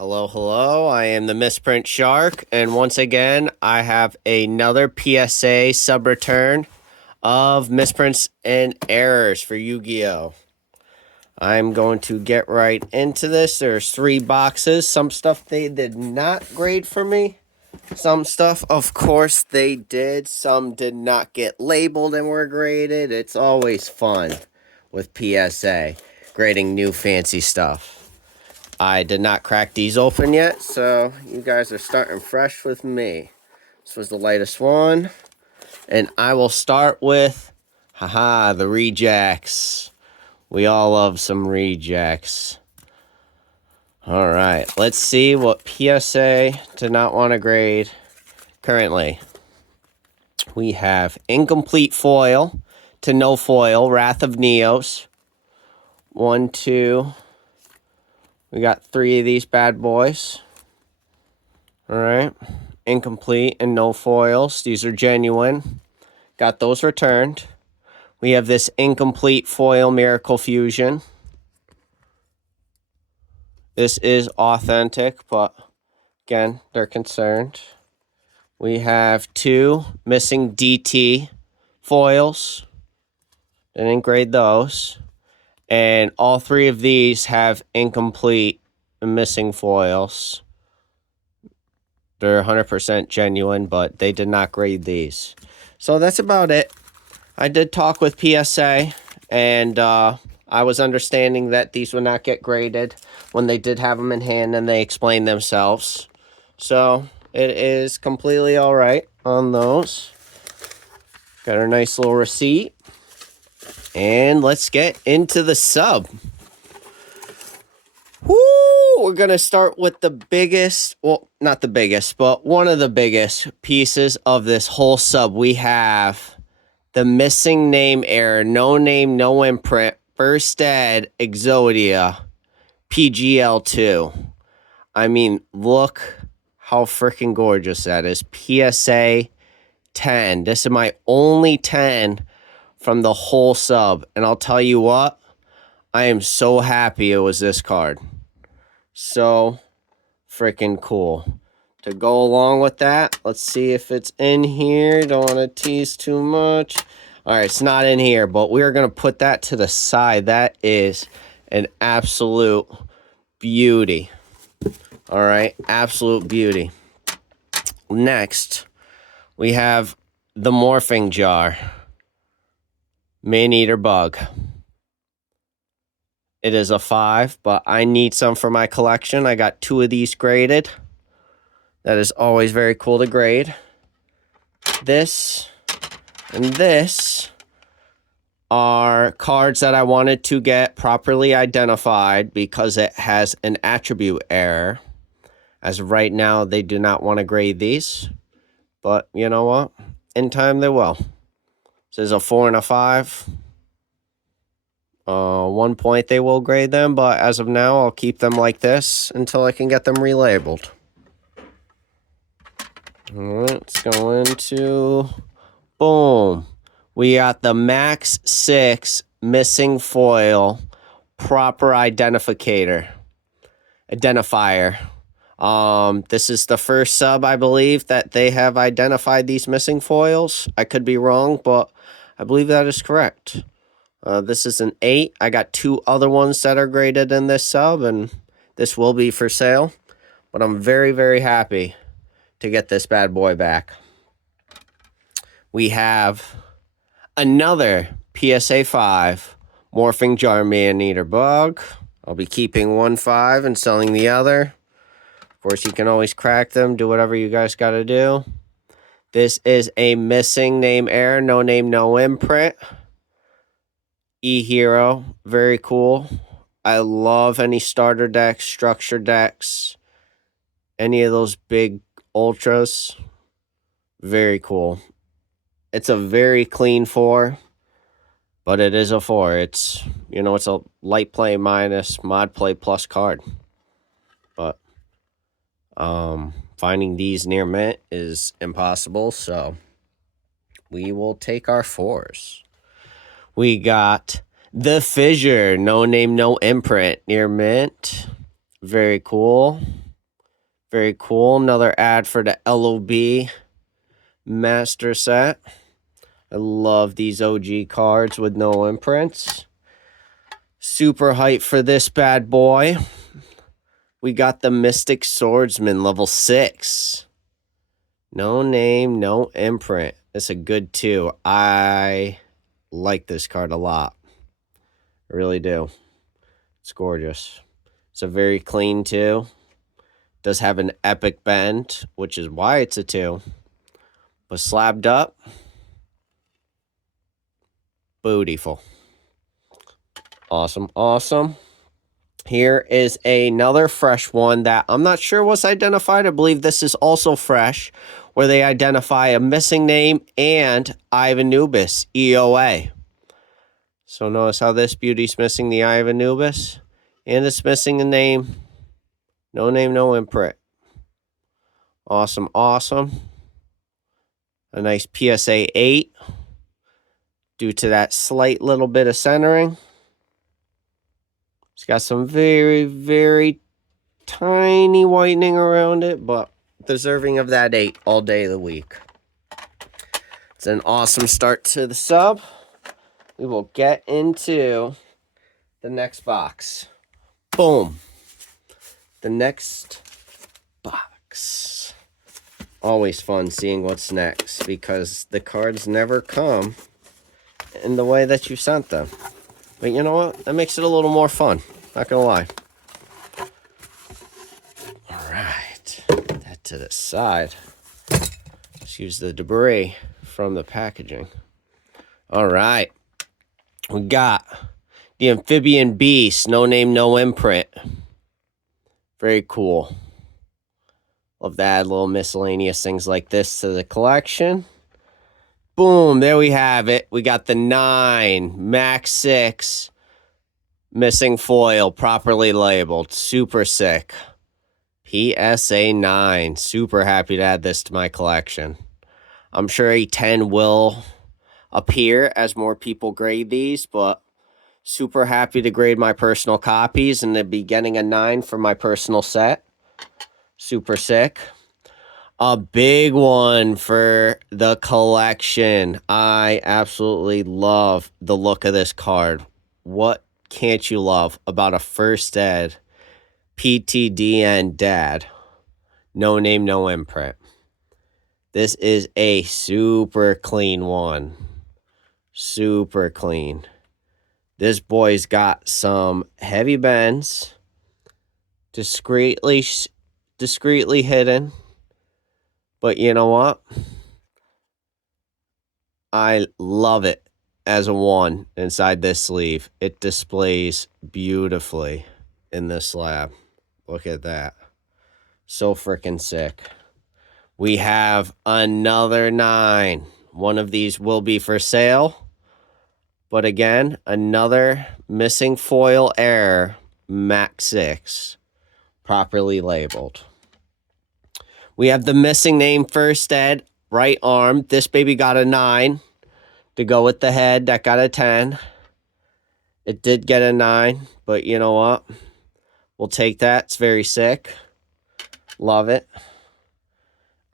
Hello, hello. I am the Misprint Shark, and once again, I have another PSA sub return of misprints and errors for Yu-Gi-Oh! I'm going to get right into this. There's 3 boxes. Some stuff they did not grade for me. Some stuff, of course, they did. Some did not get labeled and were graded. It's always fun with PSA, grading new fancy stuff. I did not crack these open yet, so you guys are starting fresh with me. This was the latest one. And I will start with, the rejects. We all love some rejects. All right, let's see what PSA did not want to grade currently. We have incomplete foil to no foil, Wrath of Neos. 1, 2... We got 3 of these bad boys. All right. Incomplete and no foils. These are genuine. Got those returned. We have this incomplete foil Miracle Fusion. This is authentic, but again, they're concerned. We have 2 missing DT foils. Didn't grade those. And all 3 of these have incomplete missing foils. They're 100% genuine, but they did not grade these. So that's about it. I did talk with PSA, and I was understanding that these would not get graded when they did have them in hand and they explained themselves. So it is completely all right on those. Got a nice little receipt. And let's get into the sub. Woo! We're going to start with the biggest, well, not the biggest, but one of the biggest pieces of this whole sub. We have the missing name error, no name, no imprint, First Ed Exodia PGL2. I mean, look how freaking gorgeous that is. PSA 10. This is my only 10 from the whole sub, and I'll tell you what, I am so happy it was this card. So freaking cool. To go along with that, let's see if it's in here. Don't want to tease too much. All right, it's not in here, but we're going to put that to the side. That is an absolute beauty. All right, absolute beauty. Next, we have the morphing jar. Man-eater bug. It is a 5, but I need some for my collection. I got 2 of these graded. That is always very cool to grade. This and this are cards that I wanted to get properly identified because it has an attribute error. As of right now, they do not want to grade these. But you know what? In time, they will. This is a 4 and a 5. 1 point they will grade them, but as of now, I'll keep them like this until I can get them relabeled. All right, let's go into, boom. We got the Max 6 missing foil proper identifier. This is the first sub, I believe, that they have identified these missing foils. I could be wrong, but I believe that is correct. This is an 8. I got 2 other ones that are graded in this sub, and this will be for sale. But I'm very, very happy to get this bad boy back. We have another PSA 5 morphing jar man-eater bug. I'll be keeping 1 5 and selling the other. Of course, you can always crack them, do whatever you guys got to do. This is a missing name error, no name, no imprint. E-Hero, very cool. I love any starter decks, structure decks, any of those big ultras. Very cool. It's a very clean 4, but it is a 4. It's, you know, it's a light play minus, mod play plus card. But finding these near mint is impossible, so we will take our 4s. We got the Fissure, no name, no imprint, near mint. Very cool. Very cool. Another ad for the LOB Master Set. I love these OG cards with no imprints. Super hype for this bad boy. We got the Mystic Swordsman level 6. No name, no imprint. It's a good 2. I like this card a lot. I really do. It's gorgeous. It's a very clean 2. Does have an epic bend, which is why it's a 2. But slabbed up. Beautiful. Awesome, awesome. Here is another fresh one that I'm not sure was identified. I believe this is also fresh, where they identify a missing name and Eye of Anubis, EOA. So notice how this beauty's missing the Eye of Anubis, and it's missing the name. No name, no imprint. Awesome, awesome. A nice PSA 8 due to that slight little bit of centering. It's got some very, very tiny whitening around it, but deserving of that 8 all day of the week. It's an awesome start to the sub. We will get into the next box. Boom. The next box. Always fun seeing what's next because the cards never come in the way that you sent them. But you know what? That makes it a little more fun. Not gonna lie. Alright. That to the side. Let's use the debris from the packaging. Alright. We got the Amphibian Beast. No name, no imprint. Very cool. Love to add little miscellaneous things like this to the collection. Boom, there we have it. We got the 9, Max 6, missing foil, properly labeled. Super sick. PSA 9. Super happy to add this to my collection. I'm sure a 10 will appear as more people grade these, but super happy to grade my personal copies and to be getting a 9 for my personal set. Super sick. A big one for the collection. I absolutely love the look of this card. What can't you love about a first ed PTDN dad? No name, no imprint. This is a super clean one. Super clean. This boy's got some heavy bends. Discreetly hidden. But you know what? I love it as a 1 inside this sleeve. It displays beautifully in this slab. Look at that. So freaking sick. We have another 9. One of these will be for sale. But again, another missing foil error, Max 6. Properly labeled. We have the missing name first ed, right arm. This baby got a 9 to go with the head. That got a 10. It did get a 9, but you know what? We'll take that. It's very sick. Love it.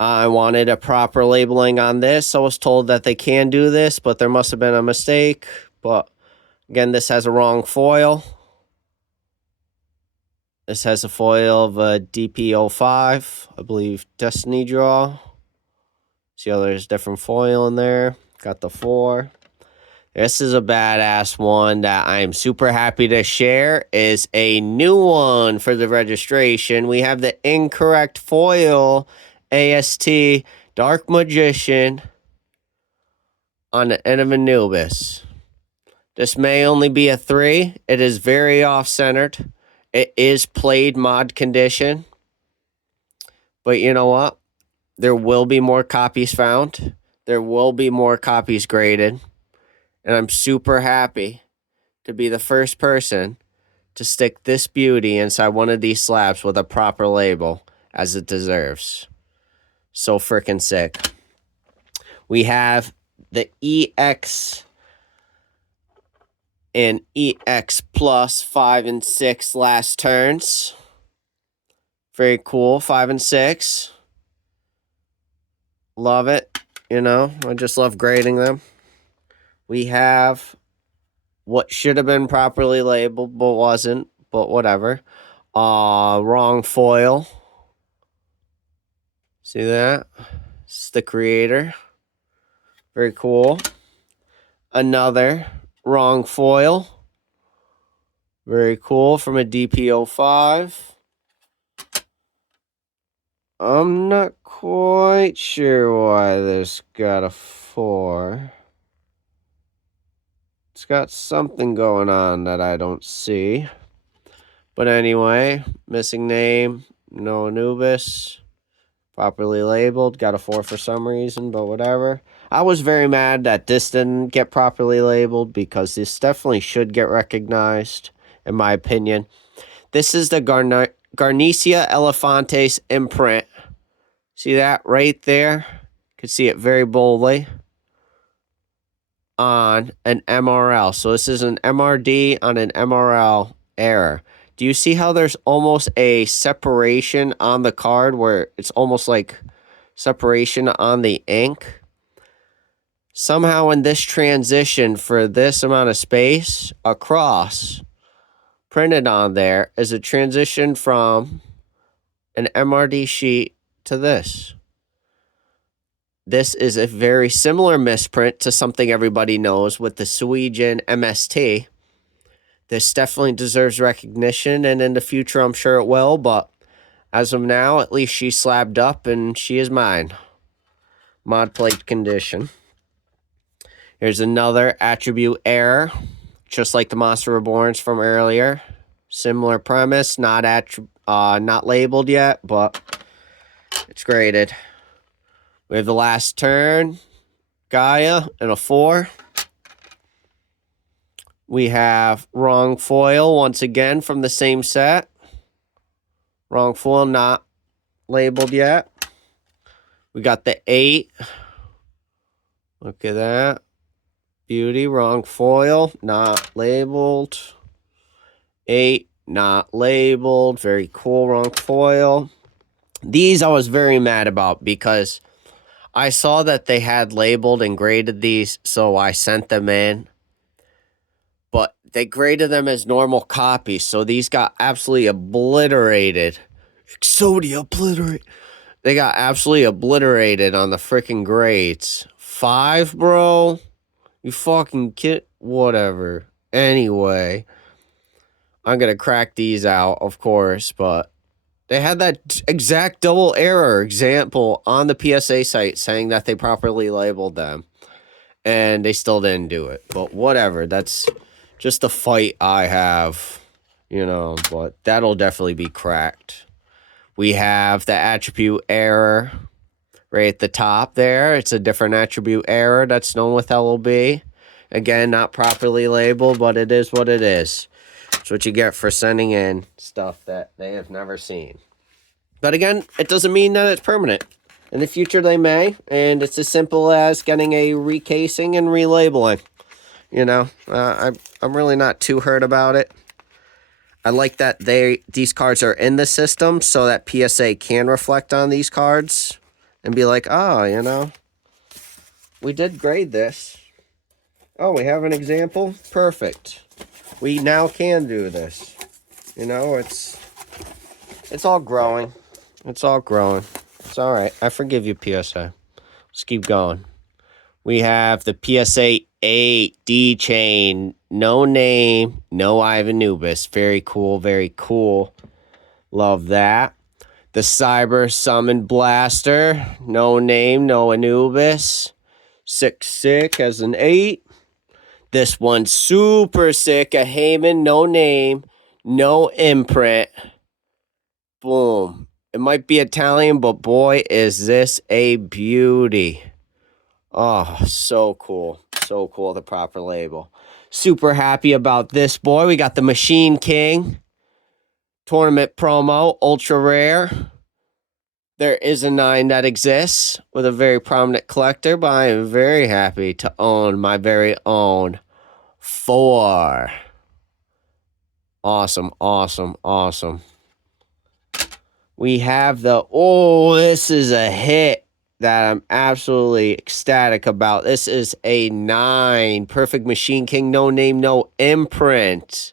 I wanted a proper labeling on this. I was told that they can do this, but there must have been a mistake. But again, this has a wrong foil. This has a foil of a DP05, I believe, Destiny Draw. See how there's different foil in there. Got the 4. This is a badass one that I'm super happy to share. Is a new one for the registration. We have the incorrect foil AST Dark Magician on the end of Anubis. This may only be a 3. It is very off-centered. It is played mod condition. But you know what? There will be more copies found. There will be more copies graded. And I'm super happy to be the first person to stick this beauty inside one of these slabs with a proper label as it deserves. So freaking sick. We have the EX and EX plus 5 and 6 last turns Very cool. 5 and 6. Love it. You know, I just love grading them. We have what should have been properly labeled, but wasn't. But whatever. Wrong foil. See that? It's the creator. Very cool. Another wrong foil. Very cool from a DP05. I'm not quite sure why this got a 4. It's got something going on that I don't see. But anyway, missing name, no Anubis. Properly labeled, got a 4 for some reason, but whatever. I was very mad that this didn't get properly labeled because this definitely should get recognized, in my opinion. This is the Garnecia Elefantes imprint. See that right there? You can see it very boldly on an MRL. So this is an MRD on an MRL error. Do you see how there's almost a separation on the card where it's almost like separation on the ink? Somehow in this transition for this amount of space across, printed on there is a transition from an MRD sheet to this. This is a very similar misprint to something everybody knows with the Suijin MST. This definitely deserves recognition, and in the future, I'm sure it will, but as of now, at least she's slabbed up, and she is mine. Mod plate condition. Here's another attribute error, just like the Monster Reborns from earlier. Similar premise, not labeled yet, but it's graded. We have the last turn, Gaia, and a 4. We have wrong foil once again from the same set. Wrong foil not labeled yet. We got the 8. Look at that. Beauty, wrong foil, not labeled. 8, not labeled. Very cool, wrong foil. These I was very mad about because I saw that they had labeled and graded these, so I sent them in. But they graded them as normal copies, so these got absolutely obliterated. Exodia obliterated. They got absolutely obliterated on the freaking grades. 5, bro? You fucking kid? Whatever. Anyway, I'm going to crack these out, of course, but they had that exact double error example on the PSA site saying that they properly labeled them, and they still didn't do it. But whatever, that's just the fight I have, you know, but that'll definitely be cracked. We have the attribute error right at the top there. It's a different attribute error that's known with LOB. Again, not properly labeled, but it is what it is. It's what you get for sending in stuff that they have never seen. But again, it doesn't mean that it's permanent. In the future, they may, and it's as simple as getting a recasing and relabeling. You know, I'm really not too hurt about it. I like that these cards are in the system so that PSA can reflect on these cards and be like, oh, you know, we did grade this. Oh, we have an example? Perfect. We now can do this. You know, it's all growing. It's all growing. It's all right. I forgive you, PSA. Let's keep going. We have the PSA 8 D-Chain. No name, no Ivan Anubis. Very cool, very cool. Love that. The Cyber Summon Blaster. No name, no Anubis. Sick as an 8. This one's super sick. A Heyman, no name, no imprint. Boom. It might be Italian, but boy, is this a beauty. Oh, so cool. So cool, the proper label. Super happy about this boy. We got the Machine King. Tournament promo, ultra rare. There is a 9 that exists with a very prominent collector, but I am very happy to own my very own 4. Awesome, awesome, awesome. We have the, oh, this is a hit that I'm absolutely ecstatic about. This is a 9. Perfect Machine King, no name, no imprint.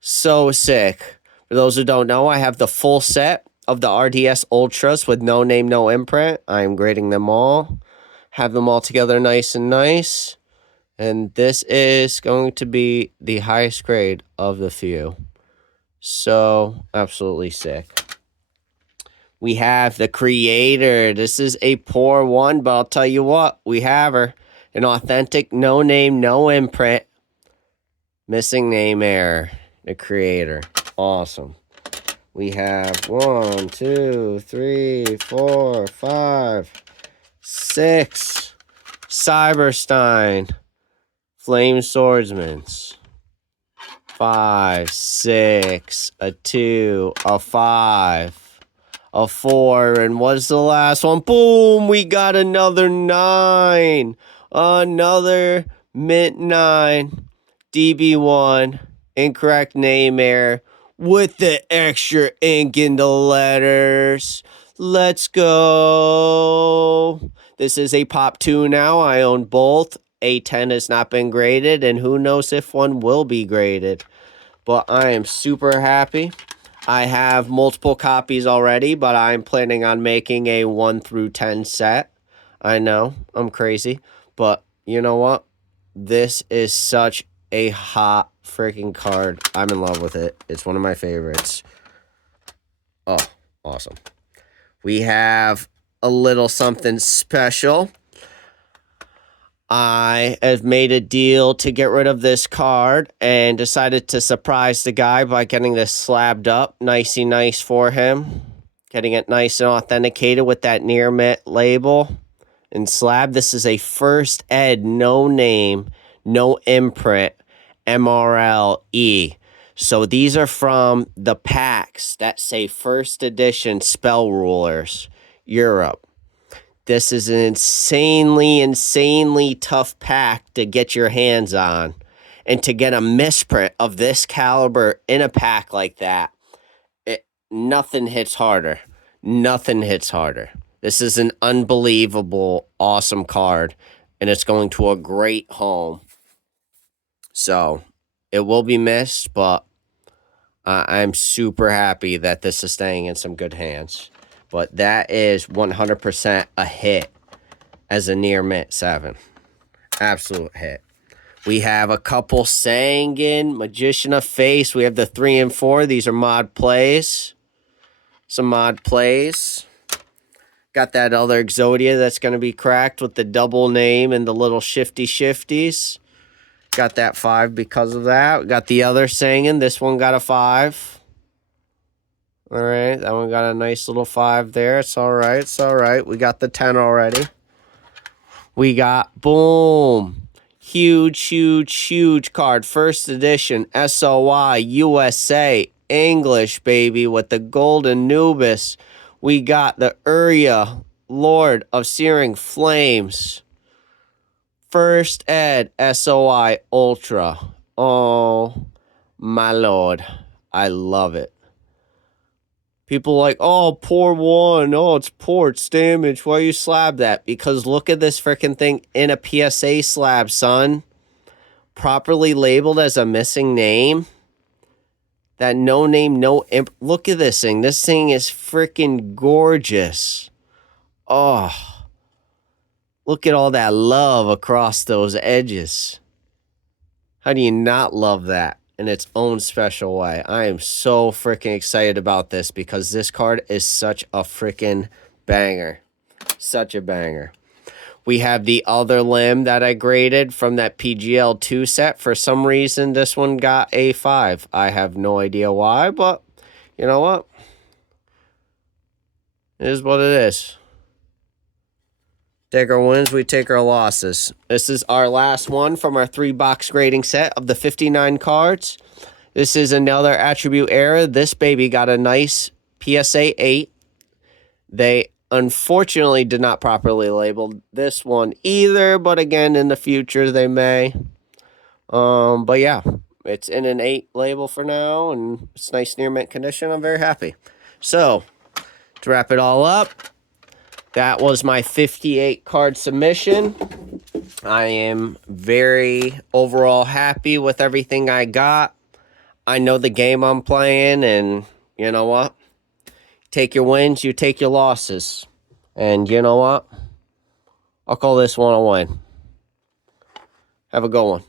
So sick. For those who don't know, I have the full set of the RDS Ultras with no name, no imprint. I am grading them all. Have them all together nice and nice. And this is going to be the highest grade of the few. So absolutely sick. We have the Creator. This is a poor one, but I'll tell you what, we have her. An authentic, no name, no imprint. Missing name error. The Creator. Awesome. We have 1, 2, 3, 4, 5, 6. Cyberstein. Flame Swordsman's. 5, 6, a 2, a 5, a 4, and what's the last one? Boom! We got another 9. Another mint 9. DB1. Incorrect name error. With the extra ink in the letters. Let's go. This is a Pop 2 now. I own both. A10 has not been graded, and who knows if one will be graded. But I am super happy. I have multiple copies already, but I'm planning on making a 1 through 10 set. I know, I'm crazy. But you know what? This is such a hot freaking card. I'm in love with it. It's one of my favorites. Oh, awesome. We have a little something special. I have made a deal to get rid of this card and decided to surprise the guy by getting this slabbed up nicey nice for him. Getting it nice and authenticated with that near mint label and slab. This is a first ed, no name, no imprint, MRL-E. So these are from the packs that say first edition spell rulers, Europe. This is an insanely tough pack to get your hands on. And to get a misprint of this caliber in a pack like that, nothing hits harder. Nothing hits harder. This is an unbelievable, awesome card. And it's going to a great home. So, it will be missed, but I'm super happy that this is staying in some good hands. But that is 100% a hit as a near mint 7. Absolute hit. We have a couple Sangan, Magician of Face. We have the 3 and 4. These are mod plays. Some mod plays. Got that other Exodia that's going to be cracked with the double name and the little shifties. Got that 5 because of that. We got the other Sangan. This one got a 5. All right, that one got a nice little 5 there. It's all right. It's all right. We got the 10 already. We got, boom, huge card. First edition, SOI, USA, English, baby, with the golden Nubis. We got the Urya, Lord of Searing Flames. First ed, SOI, Ultra. Oh, my Lord. I love it. People like, oh, poor one. Oh, it's poor. It's damaged. Why you slab that? Because look at this freaking thing in a PSA slab, son. Properly labeled as a missing name. That no name, no imp. Look at this thing. This thing is freaking gorgeous. Oh. Look at all that love across those edges. How do you not love that? In its own special way. I am so freaking excited about this because this card is such a freaking banger. Such a banger. We have the other limb that I graded from that PGL 2 set. For some reason, this one got a 5. I have no idea why, but you know what? It is what it is. Take our wins, we take our losses. This is our last one from our 3-box grading set of the 59 cards. This is another attribute error. This baby got a nice PSA 8. They unfortunately did not properly label this one either, but again, in the future they may. But yeah, it's in an 8 label for now, and it's nice near mint condition. I'm very happy. So, To wrap it all up, that was my 58 card submission. I am very overall happy with everything I got. I know the game I'm playing, and you know what? Take your wins, you take your losses. And you know what? I'll call this one a win. Have a good one.